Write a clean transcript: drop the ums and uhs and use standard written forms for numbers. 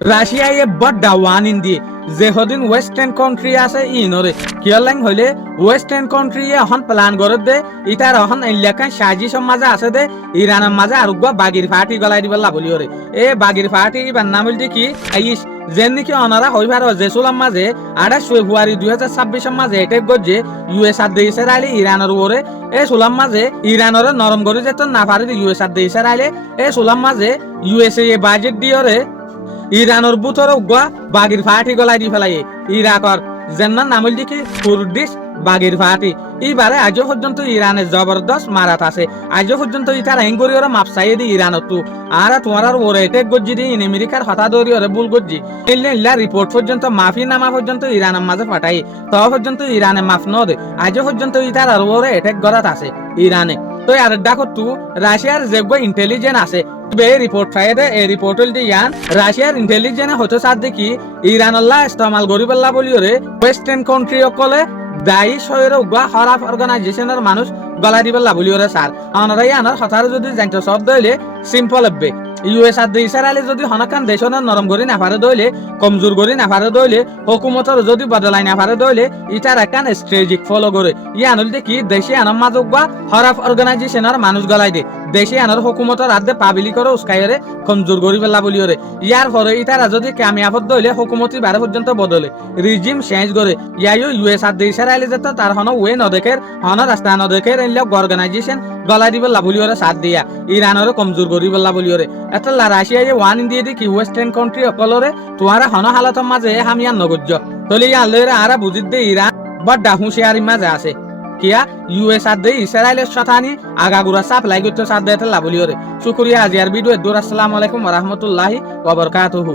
রাশিয়ায় বড্ডা ওয়ান ইন্দি যে হদিন western country আছে ইনরে কিয়লাং হইলে ওয়েস্টার্ন কান্ট্রি এখন প্ল্যান করে দে ইটার এখন এলাকা সাজিশ মাঝে আছে দে ইরানের মাঝে আর বাগির ফাটি গলাই দিবে লাভলি ওরে এ বাগির ফাটি ইবার নাম হইল কি আইস যেন নাকি অনারা হইবার জেসুলাম মাঝে 28 ফেব্রুয়ারি 2026 মাঝে এটেক গজে ইউএস আর দেশের আইলে ইরানের ওরে এ সুলাম মাঝে ইরানের নরম করে যেত না পারে ইউএস আর দেশের আইলে এ সুলাম মাঝে ইউএসএ বাজেট দিয়রে ইরানের বুথর উগা বাগির ফাটি গলাই দি ফেলাই ইরাকর জেন্নার নাম হইল কি কুর্দিশ বাগির ফাটি এইবারে আজও পর্যন্ত ইরানের জবরদস্ত মারাত আছে আজও পর্যন্ত ইতার এঙ্গুরি ওরা মাপসাই দি ইরানত তু আর তোমার ওরে এটেক গজ্জি দি ইন আমেরিকার হতা দৌড়ি ওরে ভুল গজ্জি ইল্লা রিপোর্ট পর্যন্ত মাফি নামা পর্যন্ত ইরানের মাঝে ফাটাই তো পর্যন্ত ইরানে মাফ ন দে আজও পর্যন্ত ইতার আর ওরে এটেক গরাত আছে ইরানে তো আর দেখো তু রাশিয়ার যেগুলো ইন্টেলিজেন্স আছে বে রিপোর্ট ফাইদে এই রিপোর্ট হল ইয়ান রাশিয়ার ইন্টেলিজেন্স হতে সাথ দেখি ইরানল্লাহ ইস্তেমাল গরিবাল্লাহ বলিওরে ওয়েস্টার্ন কান্ট্রি অকলে দায়ী শহরে উগা হরাফ অর্গানাইজেশনের মানুষ গলা দিবাল্লাহ বলিওরে স্যার অনারাই আনার হঠাৎ যদি জানতে শব্দ হইলে সিম্পল হবে ইউএস আর ইসরায়েলে যদি হনকান দেশনের নরম করি না পারে দইলে কমজোর করি না পারে দইলে হুকুমতর যদি বদলাই না পারে দইলে ইটার একান স্ট্রেটেজিক ফলো করে ইয়ান হল দেখি দেশে আনার মাজক বা হরাফ অর্গানাইজেশনের মানুষ গলাই দে দেশে আনার হুকুমতর আদে পাবিলি করে উস্কাইরে কমজোর করি পেলা বলিওরে ইয়ার পরে ইটারা যদি কামিয়াবত দইলে হুকুমতি বারে পর্যন্ত বদলে রিজিম চেঞ্জ করে ইয়াইও ইউএস আর ইসরায়েলে যেত তার হন ওয়ে নদেখের হন রাস্তা নদেখের এনলে অর্গানাইজেশন গলাই দিবেলা বলিওরে সাথ দিয়া ইরানের কমজোর করি পেলা বলিওরে এটা রাশিয়ায় ওয়ান ইন্ডিয়া দি কি ওয়েস্টার্ন কান্ট্রি অকলরে তোয়ারা হন হালাতর মাঝে হামিয়ান নগজ্য তলি আল্লের আরা বুঝিত দে ইরান বড্ডা হুঁশিয়ারি মাঝে আছে কিয়া ইউএস আর দে ইসরায়েলের সাথানি আগাগুড়া সাপ্লাই করতে সাথ দেয় লাভলিওরে শুক্রিয়া আজিয়ার ভিডিও দূর আসসালামু আলাইকুম ওয়া রাহমাতুল্লাহি ওয়া বারাকাতুহু।